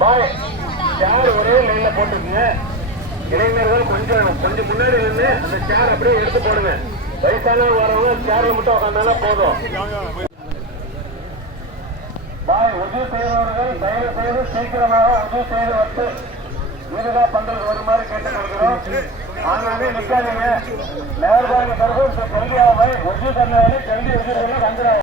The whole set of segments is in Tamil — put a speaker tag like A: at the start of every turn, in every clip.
A: பாய் சேர் ஒரே லைன்ல போட்டுருங்க இளைஞர்கள் கொஞ்சம் கொஞ்சம் முன்னாடி இருந்து அந்த சேர் அப்படியே எடுத்து போடுங்க. வயசானவங்க வரவங்க சேர்ல மட்டும் உட்காந்தாலும் போதும். பாய் உதவி செய்தவர்கள் தயவு செய்து சீக்கிரமாக உதவி செய்து வந்து வீடுதா பந்தல் வருமாறு கேட்டுக்கொள்கிறோம் ஆனாலே நிக்காதீங்க. நேர்பாங்க தரப்பு கல்வியாவை உதவி தந்தாலே கல்வி உதவி வந்துடும்.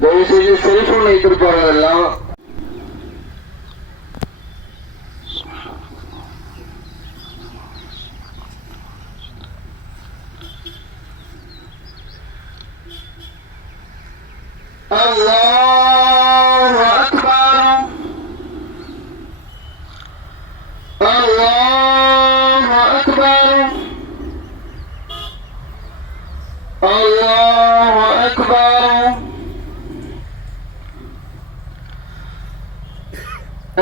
B: தயவு செய்து செல்போன் வைத்திருப்பவர்களெல்லாம் Allah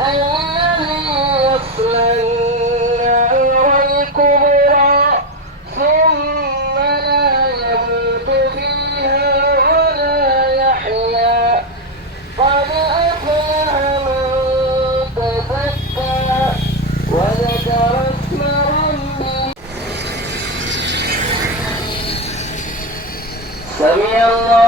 B: الذي يصلى النار الكبرى ثم لا يموت فيها ولا قد من تزكى سمع الله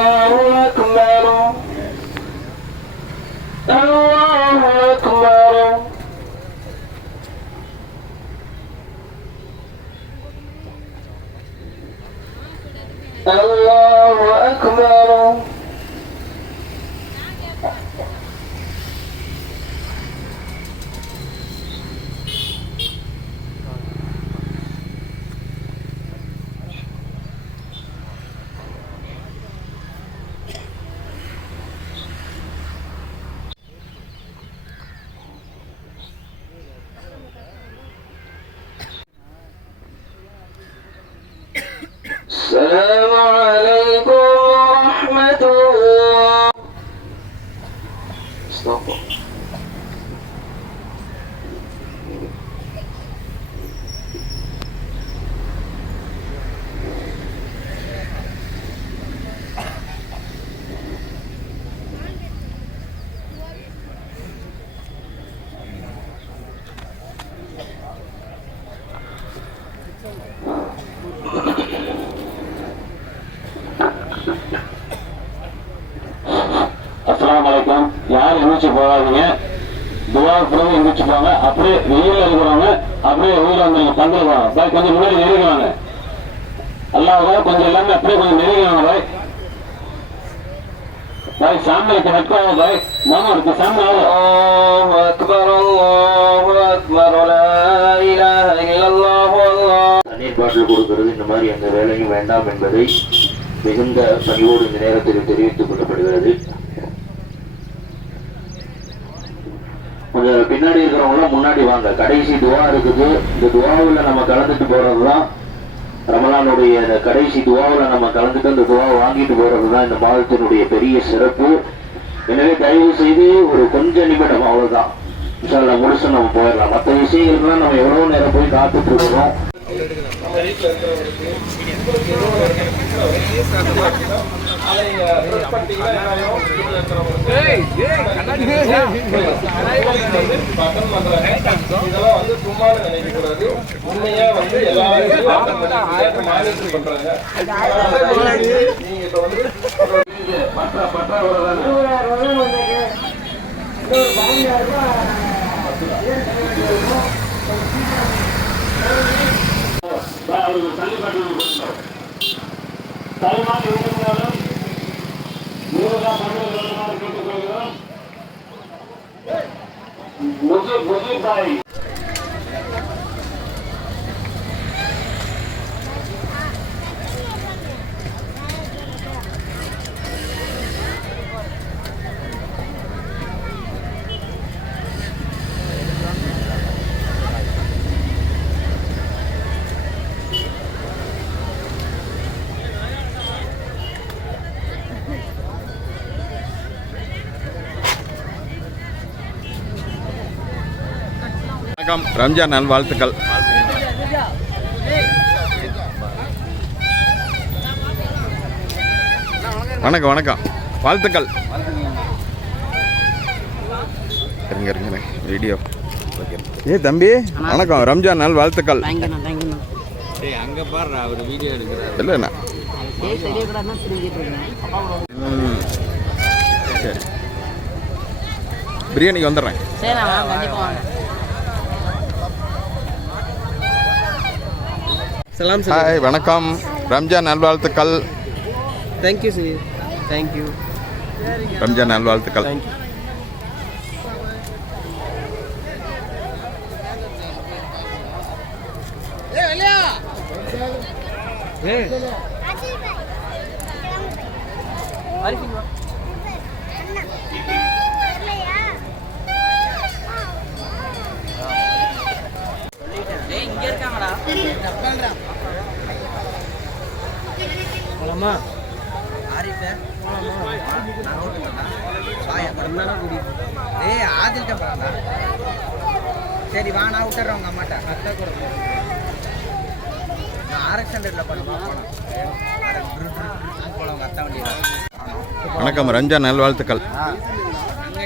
B: الله أكبر
C: Santo. எந்திரிச்சு போகாதீங்க. துவா பிரபு எந்திரிச்சுப்பாங்க அப்படியே வெயில இருக்கிறவங்க அப்படியே ஊரில் வந்து பந்தில் போகிறாங்க பாய் கொஞ்சம் முன்னாடி நெருங்குவாங்க அல்லாத கொஞ்சம் எல்லாமே அப்படியே கொஞ்சம் நெருங்குவாங்க பாய். பாய் சாமிக்கு ஹட்காக பாய். மாமா இருக்கு சாமி
D: தண்ணீர் பாட்டில் கொடுக்கிறது இந்த மாதிரி எந்த வேலையும் வேண்டாம் என்பதை மிகுந்த பணிவோடு இந்த நேரத்தில் தெரிவித்துக் கொள்ளப்படுகிறது. முன்னாடி வாங்க. கடைசி துவா இருக்குது. இந்த துவாவில் நம்ம கலந்துட்டு போறது தான் ரமலானுடைய இந்த கடைசி துவாவில் நம்ம கலந்துட்டு அந்த துவா வாங்கிட்டு போறது தான் இந்த மாதத்தினுடைய பெரிய சிறப்பு. எனவே தயவு செய்து ஒரு கொஞ்ச நிமிடம் அவ்வளவுதான். இன்ஷால்லா முழுசு நம்ம போயிடலாம். மற்ற விஷயங்கள்லாம் நம்ம எவ்வளவு நேரம் போய் காத்துட்டு இருக்கிறோம்
E: இதெல்லாம் உண்மையா வந்து எல்லாரும் மானிட்டர் பண்றாங்க நீங்க இப்ப வந்து
C: பற்ற பற்ற உறவு இருந்தாலும் நூறுதா பன்னெண்டு வருமாறு கேட்டுக்கொள்கிறோம் முஜிப் முஜிப்
F: வணக்கம். ரம்ஜான் நல் வாழ்த்துக்கள். வணக்கம் வணக்கம். வாழ்த்துக்கள். இருங்க இருங்க வீடியோ. ஏ தம்பி வணக்கம். ரம்ஜான் நாள் வாழ்த்துக்கள். இல்லைண்ணா சரி. பிரியாணிக்கு வந்துடுறேன்
B: சரிண்ணா வாங்க கண்டிப்பாக வாங்க சலாம்
F: ஹாய் வணக்கம். ரம்ஜான் நல்வாழ்த்துக்கள்.
B: தேங்க்யூ சார் தேங்க்யூ
F: ரம்ஜான் நல்வாழ்த்துக்கள்.
B: இங்கே ஆரிஃபே. ஏய் ஆதில்கிட்ட சரி வா நான் விட்டுறேன் உங்க அம்மாட்ட. அத்தை கூட ஆர்எக்ஸ் ஹண்ட்ரட்ல உங்க அத்தை வண்டியில்.
F: வணக்கம் ரம்ஜான் நல்வாழ்த்துக்கள்.
B: அங்கே